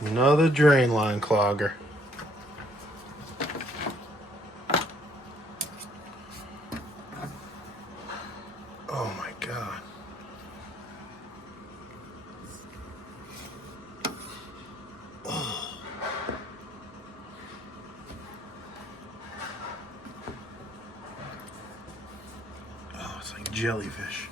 Another drain line clogger. Oh my God. Oh, it's like jellyfish.